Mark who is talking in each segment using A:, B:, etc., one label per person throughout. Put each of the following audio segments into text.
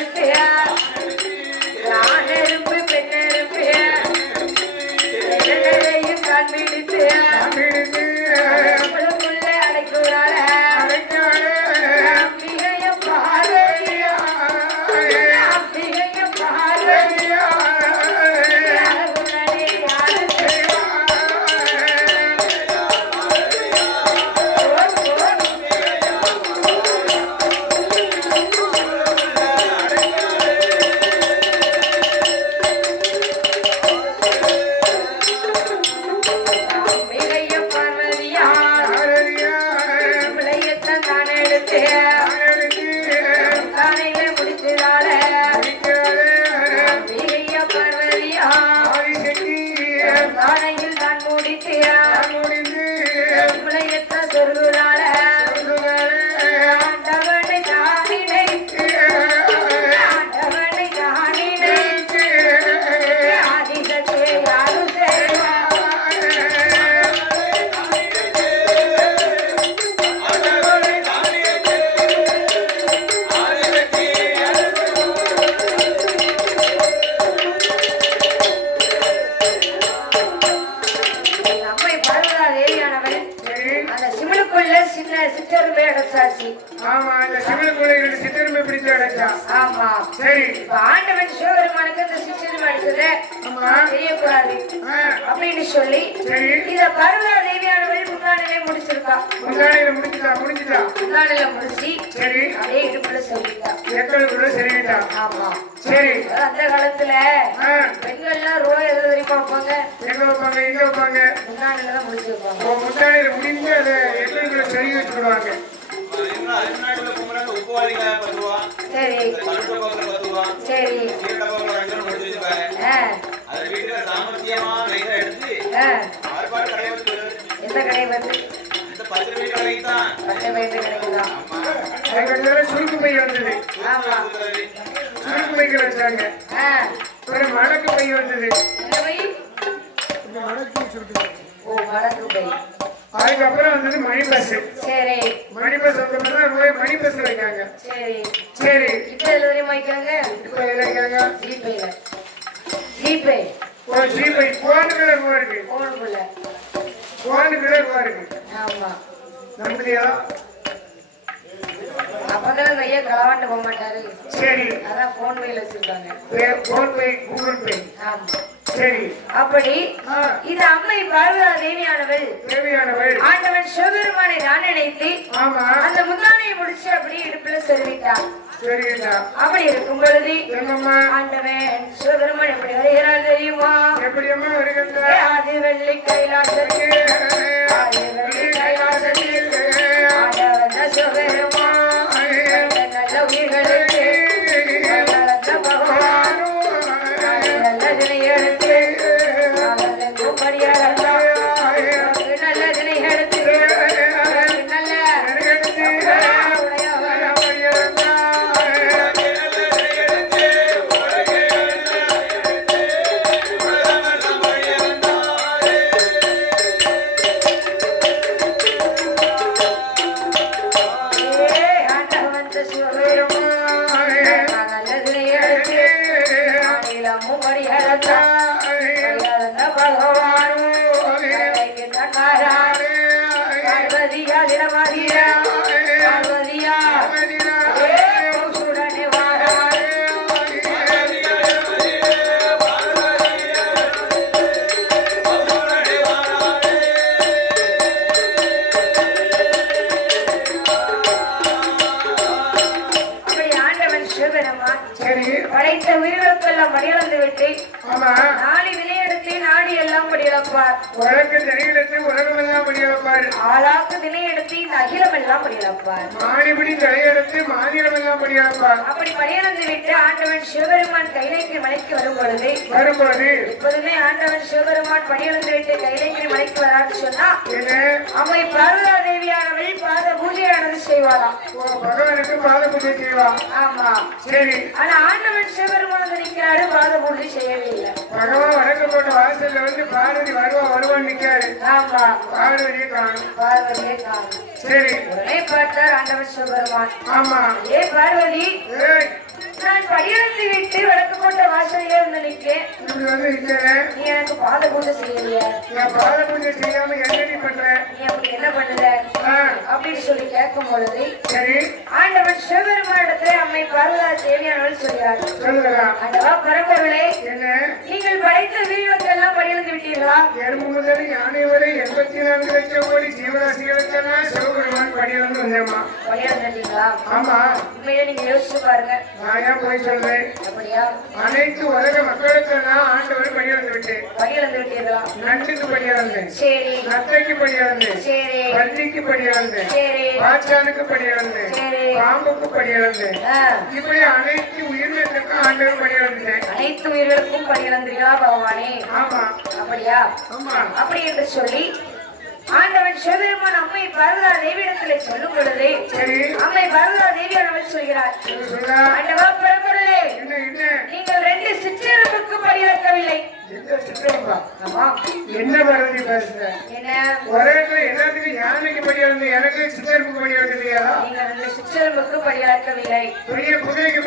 A: எடுத்து ஆண் சின்ன சிற்றருமை அடைச்சாச்சு
B: ஆமா இந்த சிவனுக்குள்ள ரெண்டு சித்தருமை பிடிச்சு அடைச்சான்
A: ஆமா.
B: சரி.
A: இப்ப ஆண்டவன் சிவபெருமானுக்கு அந்த
B: ஆமா.
A: தெரியக்கூடாது.
B: ஆ,
A: அப்படின்னு சொல்லி இத பரவலா தேவியானவள் முன்னாடிலே முடிச்சிருக்கா.
B: முந்தானையில முடிச்சுட்டா முடிச்சுட்டா
A: முன்னாடில முடிச்சு
B: சரி.
A: அதே இடுப்புல சொல்லிட்டா.
B: எக்களுக்குள்ள சரிவிட்டா
A: ஆமா.
B: சரி.
A: அந்த காலத்துல பெண்கள்லாம் ரூபா எது வரைக்கும் வைப்பாங்க?
B: எங்க வைப்பாங்க? எங்க வைப்பாங்க.
A: முன்னாடில தான் முடிச்சிருப்பாங்க
B: முந்தானையில முடிஞ்சு அதை எக்களுக்குள்ள சரி வச்சுக்கிடுவாங்க.
C: பத்து ரூபா
A: சரி எந்த கடை வந்து?
B: சுருக்கு பை வந்தது. சுருக்கு பைகள் வச்சாங்க மடக்கு பை வந்தது. அதுக்கப்புறம் வந்தது மணி பஸ்
A: சரி
B: மணி பஸ் வந்தோம்னா
A: சரி.
B: சரி.
A: இப்ப எதுல வரையும் வைக்காங்க
B: இப்போ எது வைக்காங்க
A: ஜிபேல ஜிபே.
B: ஒரு ஜிபை. போனுக்குள்ள ரூபா இருக்கு
A: போனுக்குள்ள
B: போனுக்குள்ள ரூபா இருக்கு
A: ஆமா.
B: நம்பலையா
A: அப்பதான் கைய களவாண்டு போக மாட்டாரு.
B: சரி.
A: அதான் போன் பேல வச்சிருக்காங்க.
B: போன் பே கூகுள் பே
A: ஆமா.
B: சரி
A: அப்படி இது அம்மை பார்வதா தேவியானவள்
B: தேவையானவள்
A: ஆண்டவன் சிவபெருமானை நான் நினைத்து
B: ஆமா
A: அந்த முந்தானையை முடிச்சு அப்படி இடுப்புல சொல்லிட்டா
B: சரிங்கண்ணா
A: அப்படி இருக்கும் பொழுது ஆண்டவன் சிவபெருமான் எப்படி வருகிறார் தெரியுமா
B: எப்படியம்மா வருகின்ற
A: ஆதி வெள்ளி கைலாசத்தில் வெள்ளி சிவபெருமான் அந்த நல்ல உயிர்களுக்கு வளர்ந்த பகவான் நல்லதினை இடமாதியா பார்வதியா சிவபெருமான்
B: சரி.
A: படைத்த உயிர்களுக்கெல்லாம் படியிழந்து விட்டு நாடி எல்லாம் படியிழப்பார்
B: உலக தெரிவித்து உலகமெல்லாம் படியப்பாரு
A: ஆளாக்கு வினையெடுத்து இந்த அகிலம் எல்லாம் படியிழப்பார்
B: மாடிபிடி தலையெடுத்து மாநிலமெல்லாம் படியப்பார்
A: அப்படி படியிழந்து விட்டு ஆண்டவன் சிவபெருமான் கைலைக்கு மலைக்கு வரும் பொழுது
B: வரும்போது
A: எப்போதுமே ஆண்டவன் சிவபெருமான் படியிழந்து விட்டு கைலைக்கு மலைக்கு வரான்னு சொன்னா
B: என்ன?
A: அம்மை பார்வதா தேவியானவள் பாத பூஜையானது செய்வாளாம்
B: ஓ, பகவானுக்கு பாத
A: ஆமா.
B: சரி.
A: ஆனா ஆண்டவன் சிவபெருமான் வந்து நிக்கிறாரு பாத பூஜை செய்யவே இல்லை
B: பகவான் வடக்கு போட்ட வாசல்ல வந்து பார்வதி வருவா வருவான் நிக்காரு.
A: ஆமா.
B: பார்வதியை காணும்.
A: பார்வதியே காணும்.
B: சரி.
A: உடனே பார்த்தார் ஆண்டவன் சிவபெருமான்.
B: ஆமா.
A: ஏ பார்வதி.
B: ஏய்
A: நான் படியிறந்து விட்டு வடக்கு போட்ட வாசலிலே வந்து நிற்கேன்
B: இப்படி வந்து நிக்கிறேன்
A: நீ எனக்கு பாத பூஜை செய்யலையே
B: நான் பாத பூஜை செய்யாம என்னடி பண்றேன்
A: நீ அப்படி என்ன பண்ணுத?
B: ஆ,
A: அப்படின்னு சொல்லி கேட்கும் பொழுது
B: சரி.
A: ஆண்டவன் சிவபெருமானிடத்திலே அம்மை பார்வதா தேவியானவள் சொல்கிறார்.
B: சொல்லுகிறா
A: ஆண்டவா பரம்பொருளே
B: என்ன?
A: நீங்கள் படைத்த வீரர்களெல்லாம் படியிறந்து விட்டீர்களா?
B: எறும்பு முதல் யானை வரை எண்பத்தி நான்கு லட்சம் கோடி ஜீவராசிகளுக்கெல்லாம் சிவபெருமான் படியிலிருந்து வந்தேம்மா
A: படியிறந்துட்டீங்களா
B: ஆமா.
A: உண்மையிலே நீங்க யோசிச்சு பாருங்க.
B: நான் ஏன் போய் சொல்றேன்?
A: அப்படியா?
B: அனைத்து உலக மக்களுக்கெல்லாம் ஆண்டவர் படியிலிருந்து விட்டேன்
A: படியிறந்து விட்டீர்களா
B: நண்டுக்கு படியிறந்தேன்
A: சரி.
B: நத்தைக்கு படியிறந்தேன்
A: சரி.
B: பாச்சானுக்கு. பாம்புக்கு இப்படி அனைத்து உயிரினத்துக்கும் ஆண்டவர்
A: அனைத்து உயிர்களுக்கும் பகவானே?
B: ஆமா.
A: அப்படியா?
B: ஆமா.
A: அப்படி என்று சொல்லி ஆண்டவன் சிவபெருமான் அம்மை பரதா தேவியிடத்திலே சொல்லும் பொழுது அம்மை பரதா சொல்கிறார். ஆண்டவா பரம்பொருளே
B: என்ன என்ன
A: நீங்கள் ரெண்டு சிற்றெரும்புக்கு படியிறக்கவில்லை
B: என்ன பரதி பேசுற
A: என்ன
B: ஒரே எல்லாத்துக்கும் யானைக்கு படியிறந்து எனக்கு சித்தருக்கு இல்லையா
A: படியிறக்கவில்லை
B: பெரிய குதிரைக்கு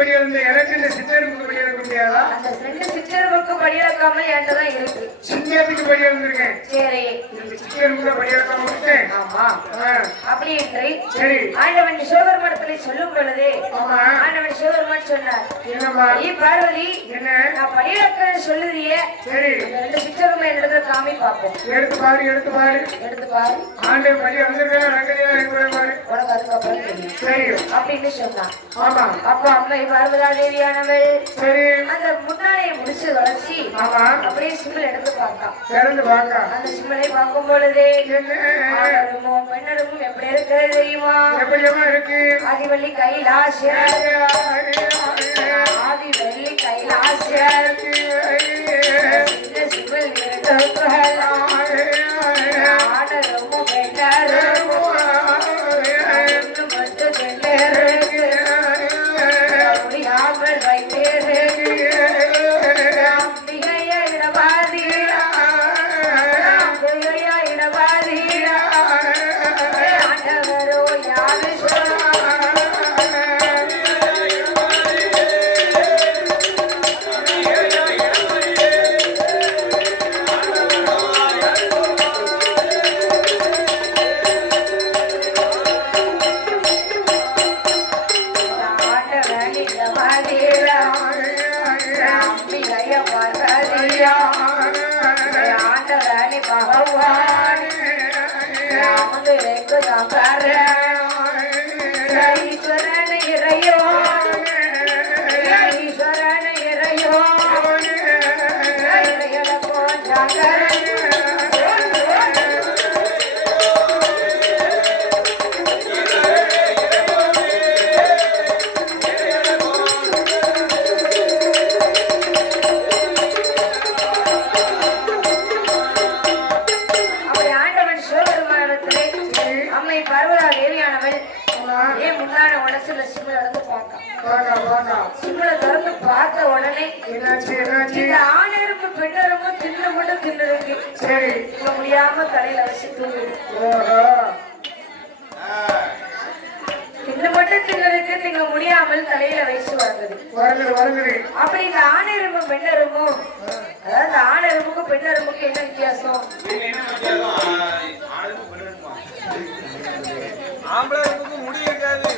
B: எனக்கு இந்த சித்தருக்கு படியிறக்க முடியாதா
A: அந்த ரெண்டு என்கிட்ட தான் இருக்கு
B: சிங்கத்துக்கு படியிறந்திருக்கேன்
A: சரி
B: இந்த சித்தருக்கு படியிறக்காம விட்டேன்
A: ஆமா அப்படி என்று
B: சரி
A: ஆண்டவன் சிவபெருமானத்திலே சொல்லும் பொழுது
B: ஆமா
A: ஆண்டவன் சிவபெருமான் சொன்னார்.
B: என்னம்மா?
A: நீ பார்வதி
B: என்ன?
A: நான் படியிறக்கிறேன்னு சொல்லுதியே.
B: சரி.
A: ரெண்டு சிற்றெரும்பை என்னிடத்துல காமி பார்ப்போம்.
B: எடுத்து பாரு எடுத்து பாரு.
A: எடுத்து பாரு.
B: ஆண்டு படி வந்திருக்கேன் நடக்கிறதா இருக்கிற பாரு.
A: உனக்கு அதுக்கப்புறம் தெரியும்.
B: தெரியும்
A: அப்படின்னு சொன்னான்.
B: ஆமா.
A: அப்ப அம்மை பார்வதா தேவியானவள்
B: சரி.
A: அந்த முன்னாடியை முடிச்சு வளர்ச்சி
B: ஆமா.
A: அப்படியே சிம்மில் எடுத்து பார்த்தான்.
B: திறந்து பார்க்க.
A: அந்த சிம்மலை பார்க்கும் பொழுது
B: என்ன?
A: ஆடருமும் பெண்ணருமும் எப்படி இருக்கிறது தெரியுமா?
B: எப்படியம்மா இருக்கு?
A: ஆதிவள்ளி கைலாசியர். ஆதிவள்ளி கைலாசியர். Tegak bareng பர்வதா தேவியானவள் ஏன் முன்னாடி உடசுல சிம்மில் நடந்து பார்த்தான்? சிம்மில் திறந்து பார்த்த உடனே
B: என்னாச்சு என்னாச்சு?
A: இந்த ஆணெரும்பு பெண்ணெரும்பு தின்னு மட்டும் தின்னுருக்கு
B: சரி.
A: இப்ப முடியாம தலையில வச்சு தூங்குது தின்னு மட்டும் தின்னுருக்கு திங்க முடியாமல் தலையில வயசு வந்தது அப்படி இந்த ஆணெரும்பும் பெண்ணெரும்பும் அதாவது ஆணெரும்புக்கும் பெண்ணெரும்புக்கும் என்ன வித்தியாசம்?
C: ஆம்பளை முடியாது